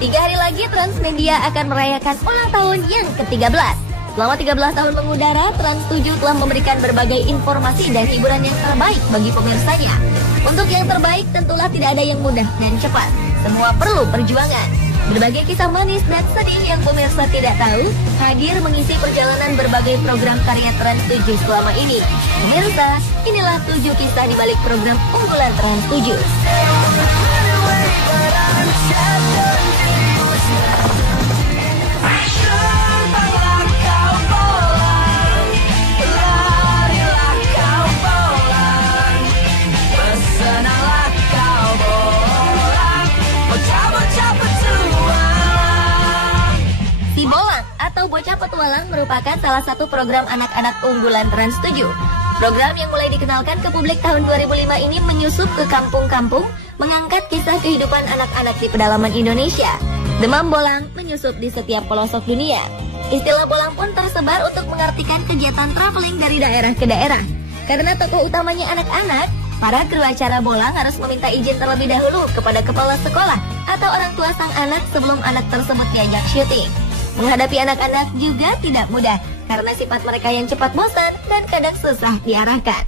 3 hari lagi Transmedia akan merayakan ulang tahun yang ke-13. Selama 13 tahun mengudara, Trans 7 telah memberikan berbagai informasi dan hiburan yang terbaik bagi pemirsanya. Untuk yang terbaik tentulah tidak ada yang mudah dan cepat. Semua perlu perjuangan. Berbagai kisah manis dan sedih yang pemirsa tidak tahu hadir mengisi perjalanan berbagai program karya Trans 7 selama ini. Pemirsa, inilah 7 kisah di balik program unggulan Trans 7. Si Bolang atau Bocah Petualang merupakan salah satu program anak-anak unggulan Trans 7. Program yang mulai dikenalkan ke publik tahun 2005 ini menyusup ke kampung-kampung, mengangkat kisah kehidupan anak-anak di pedalaman Indonesia. Demam bolang menyusup di setiap pelosok dunia. Istilah bolang pun tersebar untuk mengartikan kegiatan traveling dari daerah ke daerah. Karena tokoh utamanya anak-anak, para kru acara bolang harus meminta izin terlebih dahulu kepada kepala sekolah atau orang tua sang anak sebelum anak tersebut diajak syuting. Menghadapi anak-anak juga tidak mudah karena sifat mereka yang cepat bosan dan kadang susah diarahkan.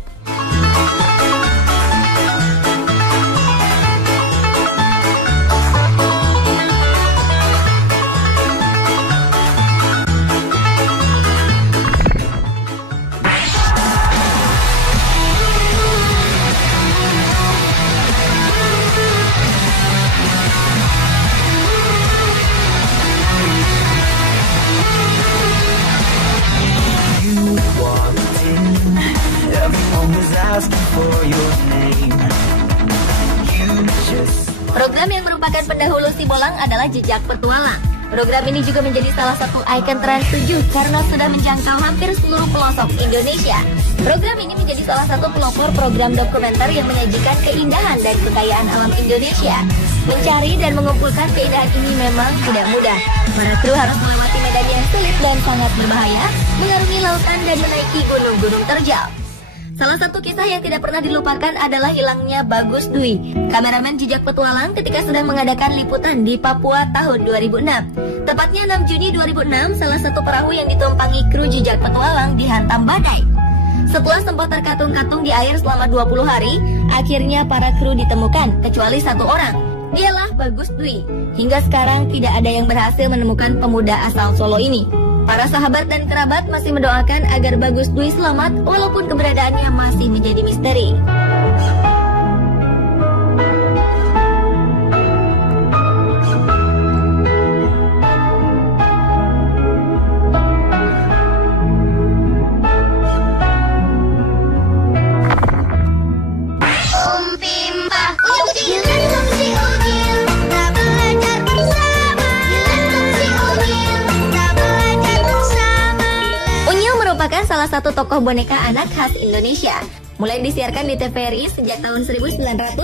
Program yang merupakan pendahulu Si Bolang adalah Jejak Petualang. Program ini juga menjadi salah satu ikon Trans 7 karena sudah menjangkau hampir seluruh pelosok Indonesia. Program ini menjadi salah satu pelopor program dokumenter yang menyajikan keindahan dan kekayaan alam Indonesia. Mencari dan mengumpulkan keindahan ini memang tidak mudah. Para kru harus melewati medan yang sulit dan sangat berbahaya, mengarungi lautan dan menaiki gunung-gunung terjal. Salah satu kisah yang tidak pernah dilupakan adalah hilangnya Bagus Dwi, kameramen Jejak Petualang ketika sedang mengadakan liputan di Papua tahun 2006. Tepatnya 6 Juni 2006, salah satu perahu yang ditumpangi kru Jejak Petualang dihantam badai. Setelah sempat terkatung-katung di air selama 20 hari, akhirnya para kru ditemukan, kecuali satu orang. Dialah Bagus Dwi. Hingga sekarang tidak ada yang berhasil menemukan pemuda asal Solo ini. Para sahabat dan kerabat masih mendoakan agar Bagus Dwi selamat walaupun keberadaannya masih menjadi misteri. Salah satu tokoh boneka anak khas Indonesia. Mulai disiarkan di TVRI sejak tahun 1981.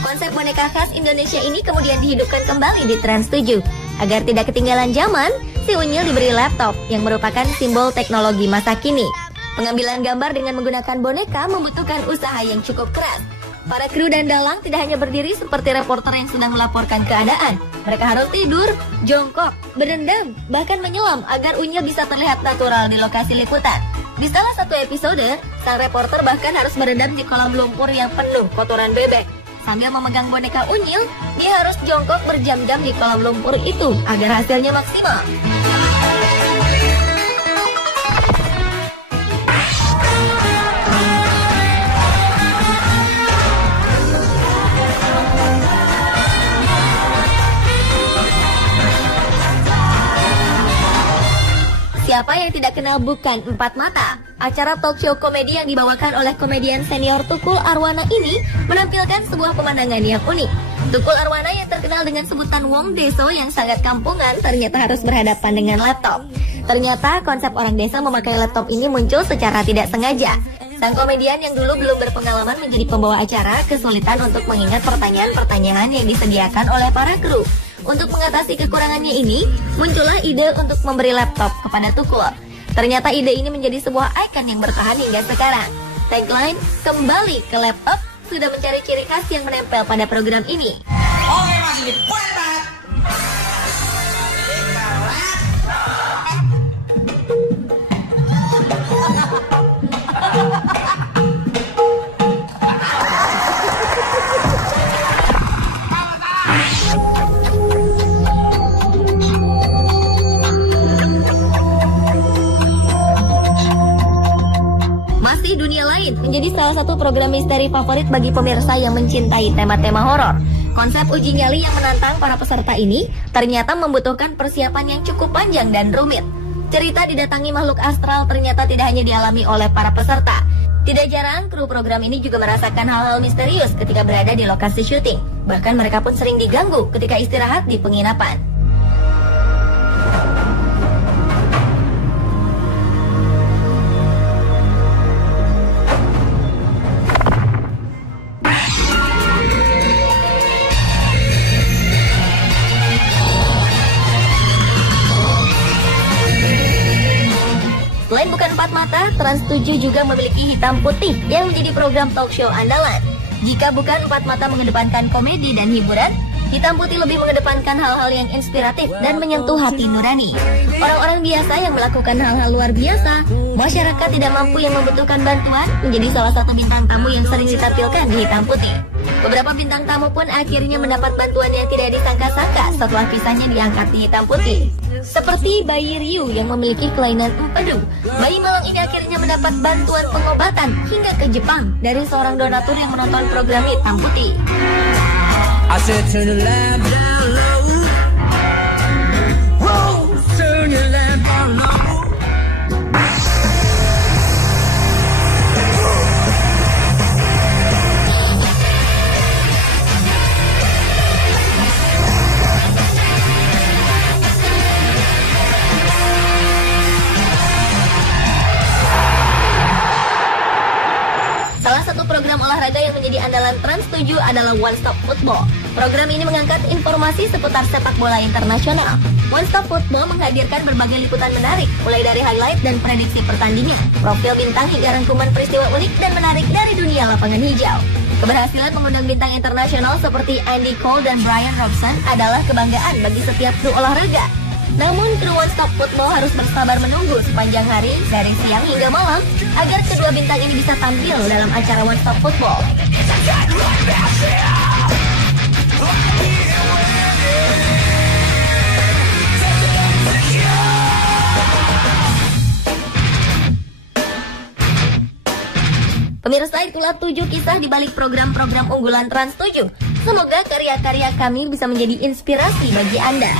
Konsep boneka khas Indonesia ini kemudian dihidupkan kembali di Trans 7. Agar tidak ketinggalan zaman, si Unyil diberi laptop yang merupakan simbol teknologi masa kini. Pengambilan gambar dengan menggunakan boneka membutuhkan usaha yang cukup keras. Para kru dan dalang tidak hanya berdiri seperti reporter yang sedang melaporkan keadaan. Mereka harus tidur, jongkok, berendam, bahkan menyelam agar Unyil bisa terlihat natural di lokasi liputan. Di salah satu episode, sang reporter bahkan harus berendam di kolam lumpur yang penuh kotoran bebek. Sambil memegang boneka Unyil, dia harus jongkok berjam-jam di kolam lumpur itu agar hasilnya maksimal. Siapa yang tidak kenal bukan Empat Mata? Acara talk show komedi yang dibawakan oleh komedian senior Tukul Arwana ini menampilkan sebuah pemandangan yang unik. Tukul Arwana yang terkenal dengan sebutan Wong Deso yang sangat kampungan ternyata harus berhadapan dengan laptop. Ternyata konsep orang desa memakai laptop ini muncul secara tidak sengaja. Sang komedian yang dulu belum berpengalaman menjadi pembawa acara kesulitan untuk mengingat pertanyaan-pertanyaan yang disediakan oleh para kru. Untuk mengatasi kekurangannya ini, muncullah ide untuk memberi laptop kepada Tukul. Ternyata ide ini menjadi sebuah ikon yang bertahan hingga sekarang. Tagline, kembali ke laptop, sudah mencari ciri khas yang menempel pada program ini. Oke Mas, ini menjadi salah satu program misteri favorit bagi pemirsa yang mencintai tema-tema horor. Konsep uji nyali yang menantang para peserta ini ternyata membutuhkan persiapan yang cukup panjang dan rumit. Cerita didatangi makhluk astral ternyata tidak hanya dialami oleh para peserta. Tidak jarang, kru program ini juga merasakan hal-hal misterius ketika berada di lokasi syuting. Bahkan mereka pun sering diganggu ketika istirahat di penginapan. Selain Bukan Empat Mata, Trans 7 juga memiliki Hitam Putih yang menjadi program talk show andalan. Jika Bukan Empat Mata mengedepankan komedi dan hiburan, Hitam Putih lebih mengedepankan hal-hal yang inspiratif dan menyentuh hati nurani. Orang-orang biasa yang melakukan hal-hal luar biasa, masyarakat tidak mampu yang membutuhkan bantuan, menjadi salah satu bintang tamu yang sering ditampilkan di Hitam Putih. Beberapa bintang tamu pun akhirnya mendapat bantuan yang tidak disangka-sangka setelah kisahnya diangkat di Hitam Putih. Seperti bayi Ryu yang memiliki kelainan empedu. Bayi malang ini akhirnya mendapat bantuan pengobatan hingga ke Jepang dari seorang donatur yang menonton program Hitam Putih. I said turn the lamp down low. Whoa, turn your lamp down low. Salah satu program olahraga yang menjadi andalan Trans 7 adalah One Stop Football. Program ini mengangkat informasi seputar sepak bola internasional. One Stop Football menghadirkan berbagai liputan menarik, mulai dari highlight dan prediksi pertandingan, profil bintang hingga rangkuman peristiwa unik dan menarik dari dunia lapangan hijau. Keberhasilan mengundang bintang internasional seperti Andy Cole dan Brian Robson adalah kebanggaan bagi setiap kru olahraga. Namun kru One Stop Football harus bersabar menunggu sepanjang hari dari siang hingga malam agar kedua bintang ini bisa tampil dalam acara One Stop Football. Pemirsa, itulah 7 kisah di balik program-program unggulan Trans 7. Semoga karya-karya kami bisa menjadi inspirasi bagi Anda.